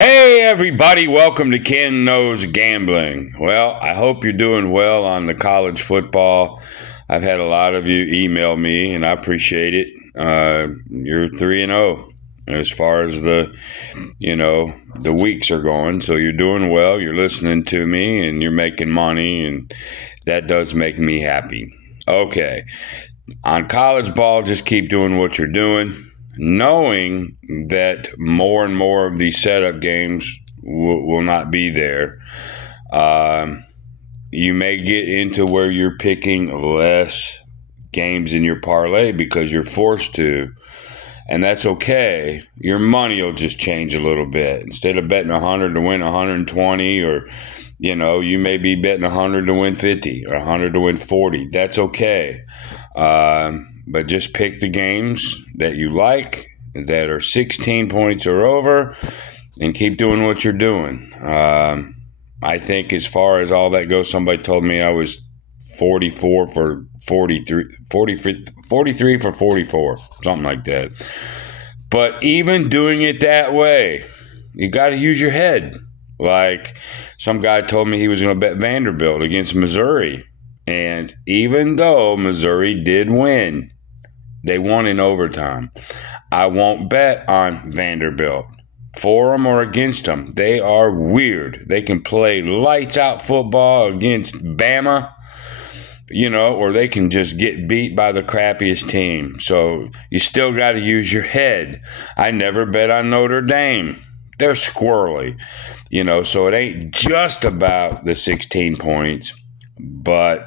Hey everybody, welcome to Ken Knows Gambling. Well, I hope you're doing well on the college football. I've had a lot of you email me and I appreciate it. You're 3-0 as far as the weeks are going. So you're doing well, you're listening to me and you're making money and that does make me happy. Okay. On college ball, just keep doing what you're doing, knowing that more and more of these setup games will not be there. Um, you may get into where you're picking less games in your parlay because you're forced to, and that's okay. Your money will just change a little bit. Instead of betting 100 to win 120, or you may be betting 100 to win 50 or 100 to win 40. That's okay. But just pick the games that you like that are 16 points or over and keep doing what you're doing. I think as far as all that goes, somebody told me I was 44 for 43 for 44, something like that. But even doing it that way, you got to use your head. Like some guy told me he was going to bet Vanderbilt against Missouri. And even though Missouri did win, they won in overtime. I won't bet on Vanderbilt. For them or against them. They are weird. They can play lights out football against Bama, or they can just get beat by the crappiest team. So you still got to use your head. I never bet on Notre Dame. They're squirrely, so it ain't just about the 16 points, but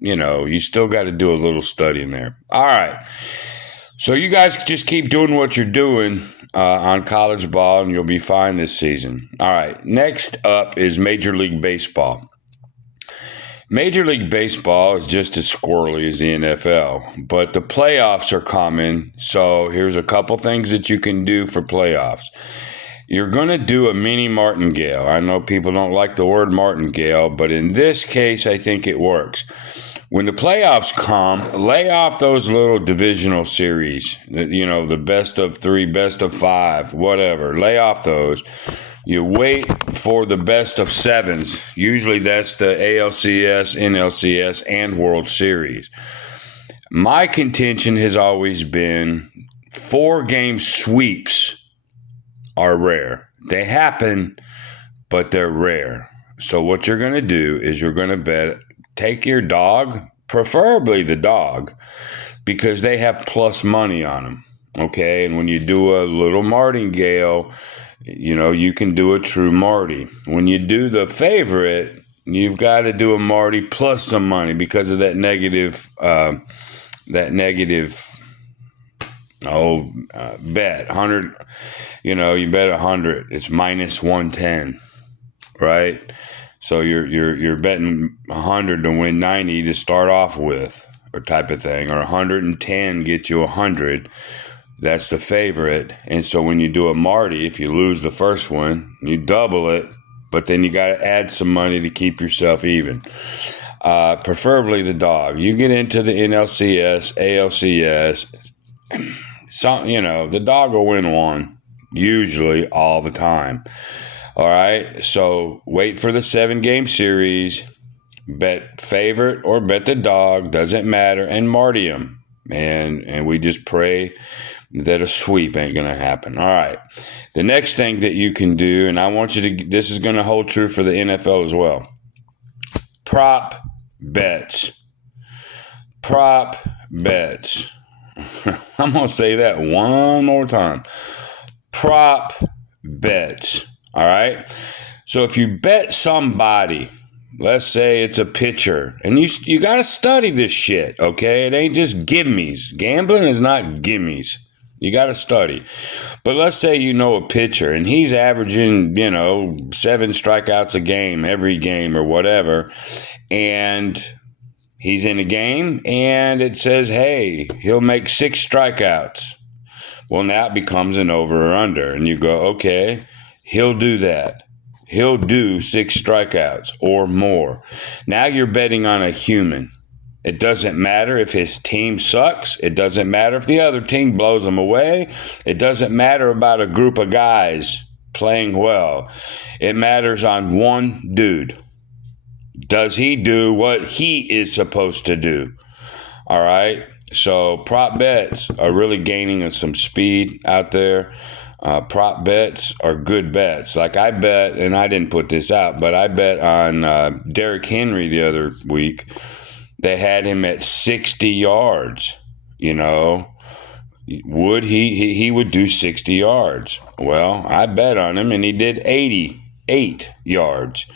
you still got to do a little study in there. All right. So you guys just keep doing what you're doing on college ball, and you'll be fine this season. All right. Next up is Major League Baseball. Major League Baseball is just as squirrely as the NFL, but the playoffs are coming. So here's a couple things that you can do for playoffs. You're going to do a mini martingale. I know people don't like the word martingale, but in this case, I think it works. When the playoffs come, lay off those little divisional series, the best of 3, best of 5, whatever. Lay off those. You wait for the best of 7s. Usually that's the ALCS, NLCS, and World Series. My contention has always been 4-game sweeps are rare. They happen, but they're rare. So what you're going to do is you're going to take your dog, preferably the dog, because they have plus money on them. Okay, and when you do a little martingale, you can do a true Marty. When you do the favorite, you've got to do a Marty plus some money because of that negative bet 100. You bet 100. It's minus 110, right? So you're betting 100 to win 90 to start off with, or type of thing, or 110 get you 100. That's the favorite. And so when you do a Marty, if you lose the first one, you double it, but then you got to add some money to keep yourself even. Preferably the dog. You get into the NLCS, ALCS, the dog will win one, usually all the time. All right, so wait for the 7-game series, bet favorite or bet the dog, doesn't matter, and Marty him. And we just pray that a sweep ain't going to happen. All right, the next thing that you can do, and I want you to, this is going to hold true for the NFL as well, prop bets. Prop bets. I'm going to say that one more time. Prop bets. All right. So if you bet somebody, let's say it's a pitcher, and you got to study this shit, okay? It ain't just gimmies. Gambling is not gimmies. You got to study. But let's say a pitcher, and he's averaging, 7 strikeouts a game, every game or whatever, and he's in a game, and it says, hey, he'll make 6 strikeouts. Well, now it becomes an over or under, and you go, okay, he'll do that. He'll do 6 strikeouts or more. Now you're betting on a human. It doesn't matter if his team sucks. It doesn't matter if the other team blows him away. It doesn't matter about a group of guys. playing well. It matters on one dude. Does he do what he is supposed to do? All right. So prop bets are really gaining some speed out there. Prop bets are good bets. Like I bet, and I didn't put this out, but I bet on Derrick Henry the other week. They had him at 60 yards. Would he would do 60 yards. Well, I bet on him, and he did 88 yards.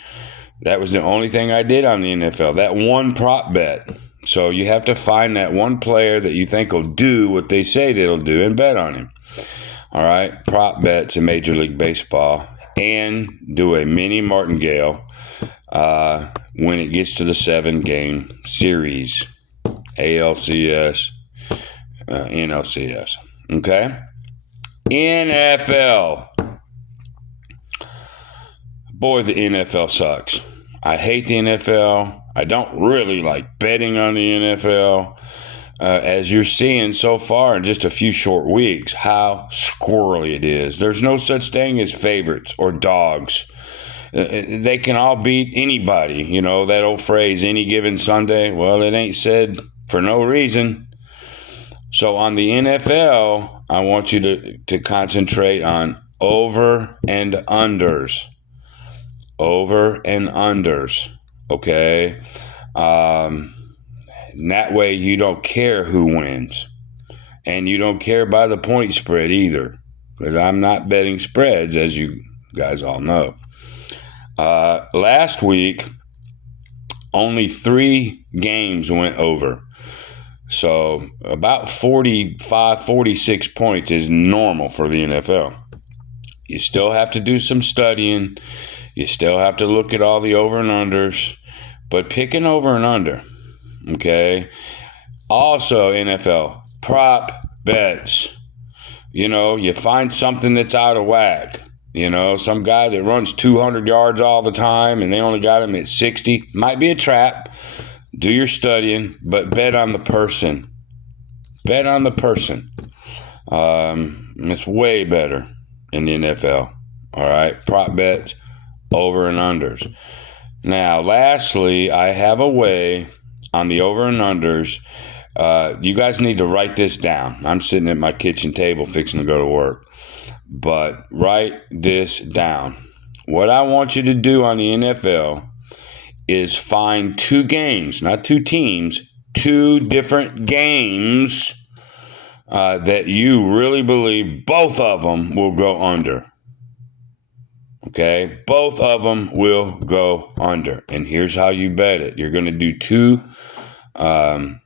That was the only thing I did on the NFL. That one prop bet. So you have to find that one player that you think will do what they say they'll do and bet on him. All right, prop bets in Major League Baseball, and do a mini martingale when it gets to the 7-game series, ALCS, NLCS. Okay, NFL. Boy, the NFL sucks. I hate the NFL. I don't really like betting on the NFL. As you're seeing so far in just a few short weeks, how squirrely it is. There's no such thing as favorites or dogs. They can all beat anybody. That old phrase, any given Sunday. Well, it ain't said for no reason. So on the NFL, I want you to concentrate on over and unders. Over and unders. Okay? And that way you don't care who wins. And you don't care by the point spread either. Because I'm not betting spreads, as you guys all know. Last week, only 3 games went over. So about 45, 46 points is normal for the NFL. You still have to do some studying. You still have to look at all the over and unders. But pick an over and under. Okay. Also, NFL, prop bets. You find something that's out of whack. Some guy that runs 200 yards all the time and they only got him at 60. Might be a trap. Do your studying, but bet on the person. Bet on the person. It's way better in the NFL. All right. Prop bets, over and unders. Now, lastly, I have a way on the over and unders. You guys need to write this down. I'm sitting at my kitchen table fixing to go to work. But write this down. What I want you to do on the NFL is find 2 games, not 2 teams, 2 different games that you really believe both of them will go under. Okay, both of them will go under. And here's how you bet it. You're going to do 2 2-team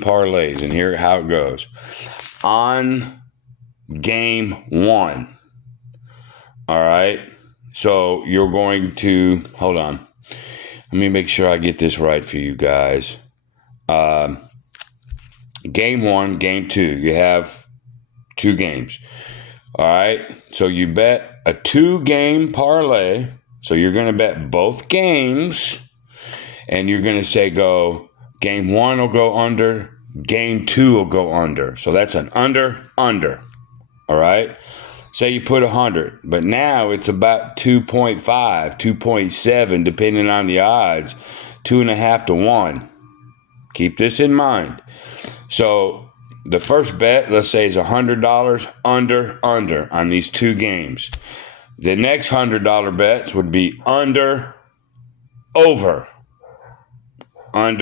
parlays, and here's how it goes. On game 1, all right, so you're going to, hold on, let me make sure I get this right for you guys. Game 1, game 2, you have 2 games. All right, so you bet a 2-game parlay. So you're going to bet both games, and you're going to say game 1 will go under, game 2 will go under. So that's an under. All right, say you put 100, but now it's about 2.5, 2.7, depending on the odds, 2.5 to 1. Keep this in mind. So the first bet, let's say, is $100 under on these 2 games. The next $100 bets would be under, over. And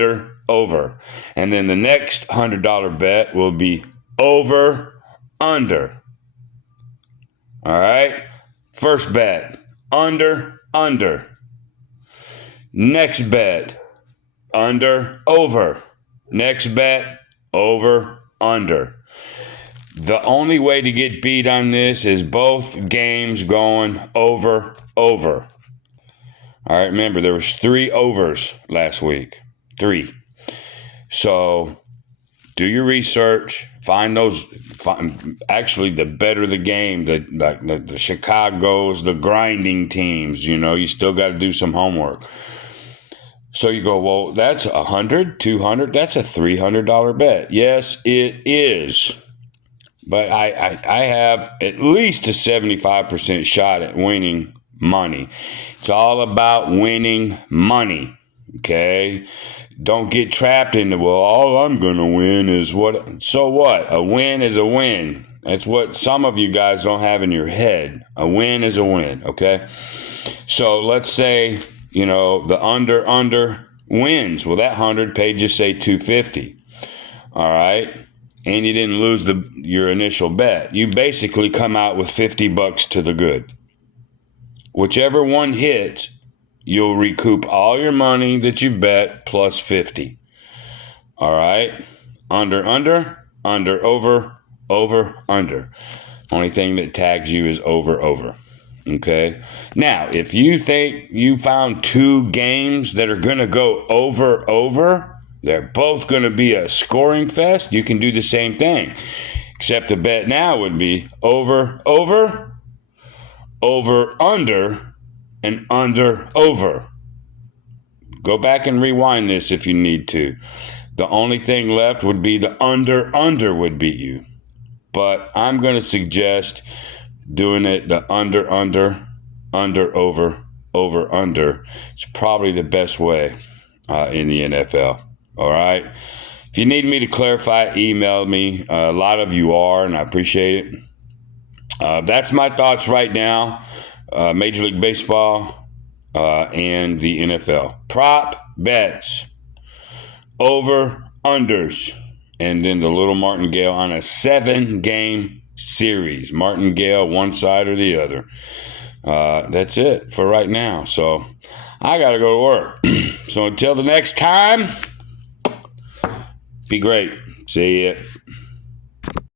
then the next $100 bet will be over, under. All right? First bet, under. Next bet, under, over. Next bet, over, under. The only way to get beat on this is both games going over. All right, remember, there was 3 overs last week. 3. So do your research. Actually, the better the game, the Chicago's, the grinding teams, you still got to do some homework. So you go, well, that's $100, $200, that's a $300 bet. Yes, it is. but I have at least a 75% shot at winning money. It's all about winning money. Okay. Don't get trapped into, well, all I'm going to win is what. So what? A win is a win. That's what some of you guys don't have in your head. A win is a win. Okay. So let's say, the under wins. Well, that 100 paid you, say, 250. All right. And you didn't lose your initial bet. You basically come out with $50 to the good. Whichever one hits, you'll recoup all your money that you bet plus 50. All right. Under, over, under. Only thing that tags you is over. Okay. Now, if you think you found two games that are going to go over, they're both going to be a scoring fest, you can do the same thing. Except the bet now would be over, under, and under, over. Go back and rewind this if you need to. The only thing left would be the under would beat you. But I'm going to suggest doing it the under, over, under. It's probably the best way in the NFL. All right. If you need me to clarify, email me. A lot of you are, and I appreciate it. That's my thoughts right now. Major League Baseball and the NFL. Prop bets. Over, unders. And then the little martingale on a 7-game series. Martingale, one side or the other. That's it for right now. So I got to go to work. So until the next time, be great. See ya.